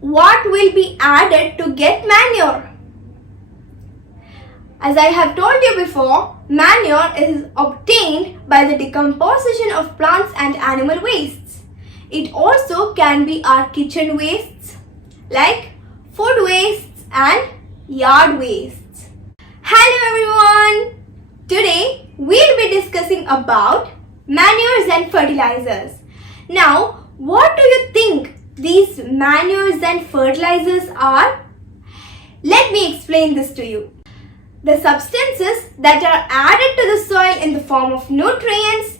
what will be added to get manure? As I have told you before, manure is obtained by the decomposition of plants and animal wastes. It also can be our kitchen wastes like food wastes and yard wastes. Hello everyone! Today we'll be discussing about manures and fertilizers. Now, what do you think these manures and fertilizers are? Let me explain this to you. The substances that are added to the soil in the form of nutrients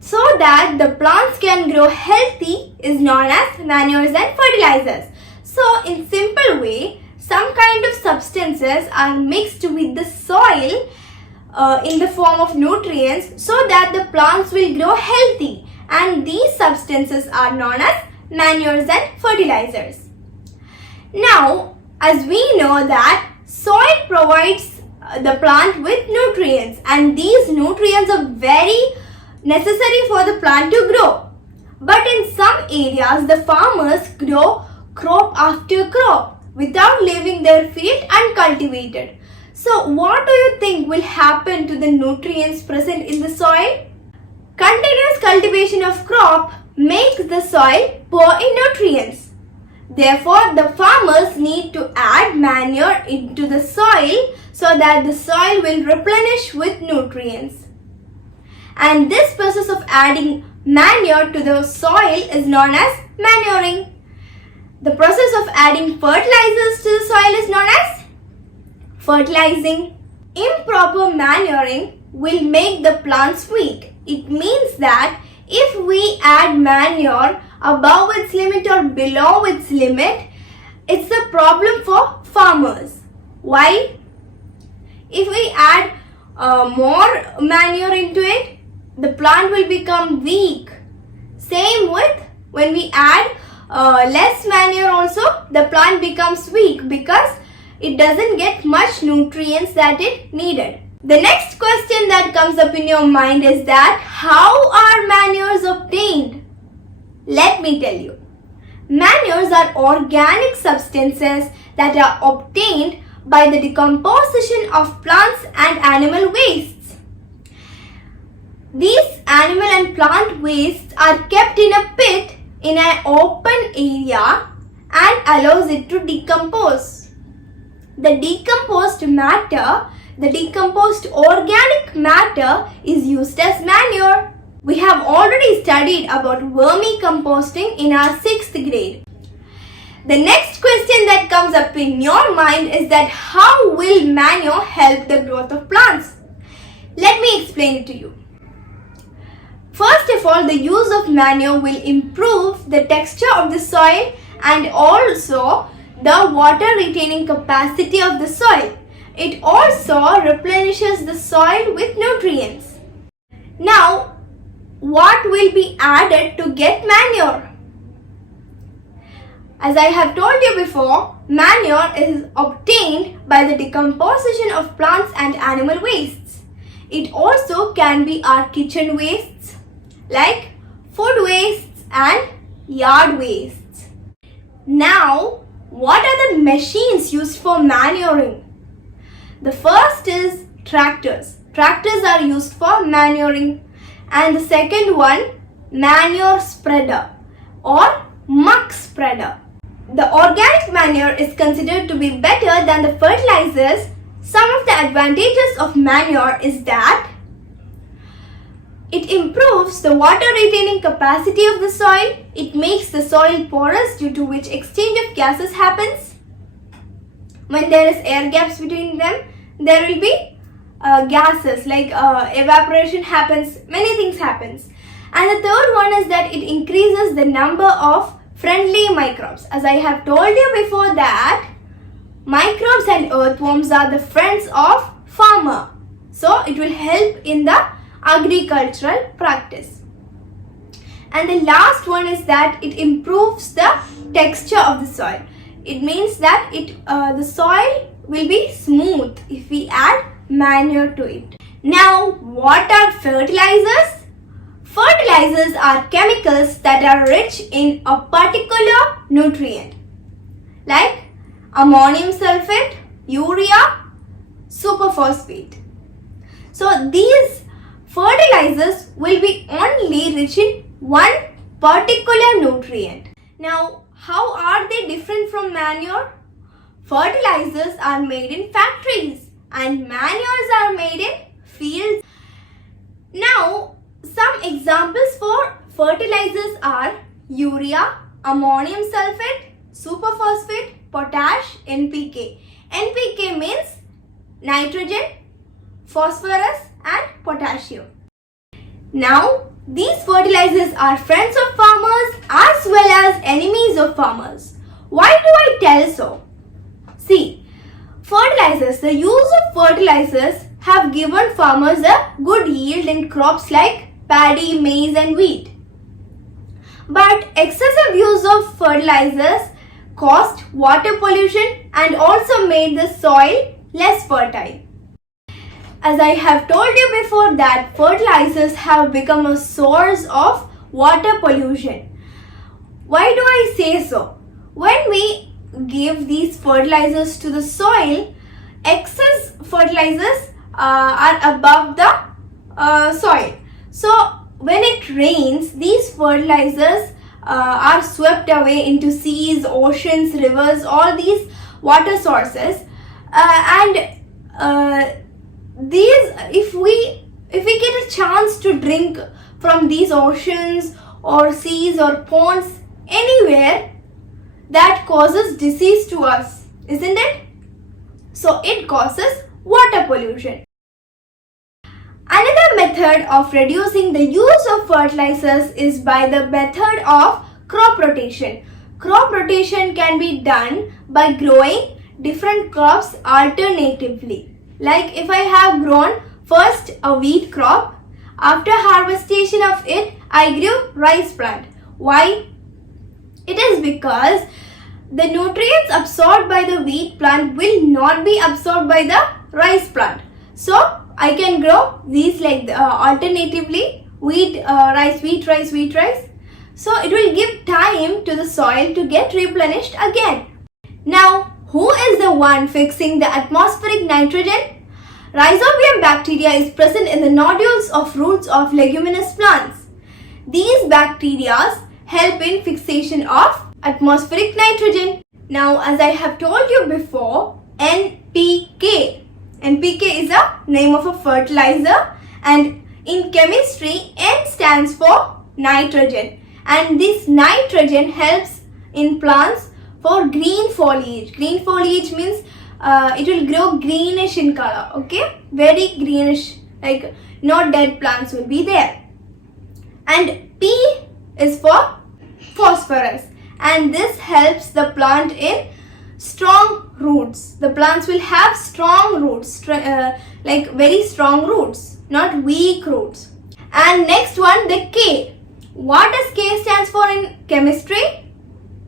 so that the plants can grow healthy is known as manures and fertilizers. So in simple way, some kind of substances are mixed with the soil in the form of nutrients so that the plants will grow healthy, and these substances are known as manures and fertilizers. Now, as we know that soil provides the plant with nutrients, and these nutrients are very necessary for the plant to grow. But in some areas, the farmers grow crop after crop without leaving their field uncultivated. So what do you think will happen to the nutrients present in the soil? Continuous cultivation of crop makes the soil poor in nutrients. Therefore, the farmers need to add manure into the soil so that the soil will replenish with nutrients. And this process of adding manure to the soil is known as manuring. The process of adding fertilizers to the soil is known as fertilizing. Improper manuring will make the plants weak. It means that if we add manure above its limit or below its limit, it's a problem for farmers. Why? If we add more manure into it, the plant will become weak. Same with when we add less manure also, the plant becomes weak because it doesn't get much nutrients that it needed. The next question that comes up in your mind is that how are manures obtained? Let me tell you. Manures are organic substances that are obtained by the decomposition of plants and animal wastes. These animal and plant wastes are kept in a pit in an open area and allows it to decompose. The decomposed matter, the decomposed organic matter is used as manure. We have already studied about vermicomposting in our 6th grade. The next question that comes up in your mind is that how will manure help the growth of plants? Let me explain it to you. First of all, the use of manure will improve the texture of the soil and also the water retaining capacity of the soil. It also replenishes the soil with nutrients. Now, what will be added to get manure? As I have told you before, manure is obtained by the decomposition of plants and animal wastes. It also can be our kitchen wastes like food wastes and yard wastes. Now, what are the machines used for manuring? The first is tractors. Tractors are used for manuring. And the second one, manure spreader or muck spreader. The organic manure is considered to be better than the fertilizers. Some of the advantages of manure is that it improves the water retaining capacity of the soil. It makes the soil porous, due to which exchange of gases happens. When there is air gaps between them, there will be gases like evaporation happens, many things happens. And the third one is that it increases the number of friendly microbes. As I have told you before that microbes and earthworms are the friends of farmer. So it will help in the agricultural practice. And the last one is that it improves the texture of the soil. It means that the soil will be smooth if we add manure to it. Now, what are fertilizers? Fertilizers are chemicals that are rich in a particular nutrient. like ammonium sulfate, urea, superphosphate. So these fertilizers will be only rich in one particular nutrient. Now, how are they different from manure? Fertilizers are made in factories and manures are made in fields. Now, some examples for fertilizers are urea, ammonium sulfate, superphosphate, potash, NPK. NPK means nitrogen, phosphorus and potassium. Now, these fertilizers are friends of farmers as well as enemies of farmers. Why do I tell so? See, fertilizers, the use of fertilizers have given farmers a good yield in crops like paddy, maize and wheat. But excessive use of fertilizers caused water pollution and also made the soil less fertile. As I have told you before that fertilizers have become a source of water pollution. Why do I say so? When we give these fertilizers to the soil, excess fertilizers are above the soil. So when it rains, these fertilizers are swept away into seas, oceans, rivers, all these water sources, these if we get a chance to drink from these oceans or seas or ponds anywhere, that causes disease to us, isn't it? So it causes water pollution. Another method of reducing the use of fertilizers is by the method of crop rotation. Crop rotation can be done by growing different crops alternatively. Like if I have grown first a wheat crop, after harvestation of it, I grew rice plant. Why? It is because the nutrients absorbed by the wheat plant will not be absorbed by the rice plant. So I can grow these like alternatively, wheat, rice, wheat, rice, wheat, rice. So it will give time to the soil to get replenished again. Now, who is the one fixing the atmospheric nitrogen? Rhizobium bacteria is present in the nodules of roots of leguminous plants. These bacteria help in fixation of atmospheric nitrogen. Now, as I have told you before, NPK. NPK is a name of a fertilizer, and in chemistry, N stands for nitrogen, and this nitrogen helps in plants for green foliage. Green foliage means it will grow greenish in color, okay? Very greenish, like no dead plants will be there. And P is for phosphorus, and this helps the plant in strong roots. The plants will have strong roots, like very strong roots, not weak roots. And next one, the K. What does K stands for in chemistry?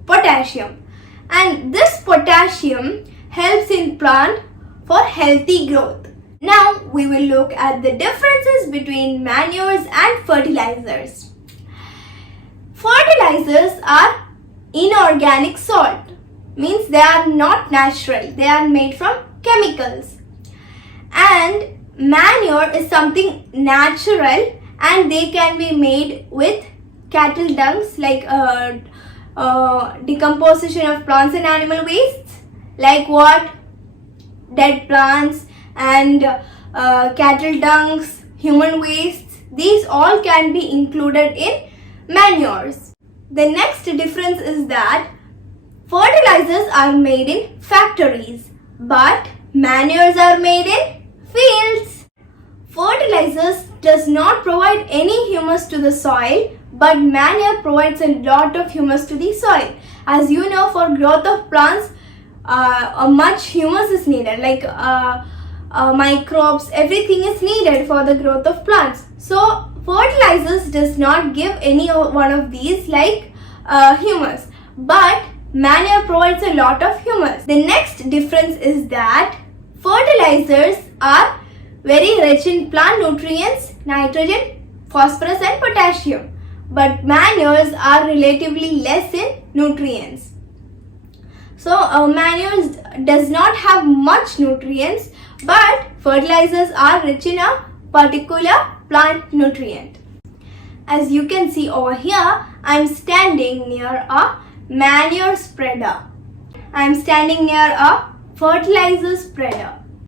Potassium. And this potassium helps in plant for healthy growth. Now we will look at the differences between manures and fertilizers. Fertilizers are inorganic salt, means they are not natural, they are made from chemicals. And manure is something natural, and they can be made with cattle dungs, like decomposition of plants and animal wastes, like what? Dead plants and cattle dungs, human wastes. These all can be included in manures. The next difference is that fertilizers are made in factories, but manures are made in fields. Fertilizers does not provide any humus to the soil, but manure provides a lot of humus to the soil. As you know, for growth of plants, much humus is needed, like microbes, everything is needed for the growth of plants. So fertilizers does not give any one of these like humus, but manure provides a lot of humus. The next difference is that fertilizers are very rich in plant nutrients, nitrogen, phosphorus and potassium, but manures are relatively less in nutrients. So manures does not have much nutrients, but fertilizers are rich in a particular plant nutrient. As you can see over here, I am standing near a manure spreader. I am standing near a fertilizer spreader.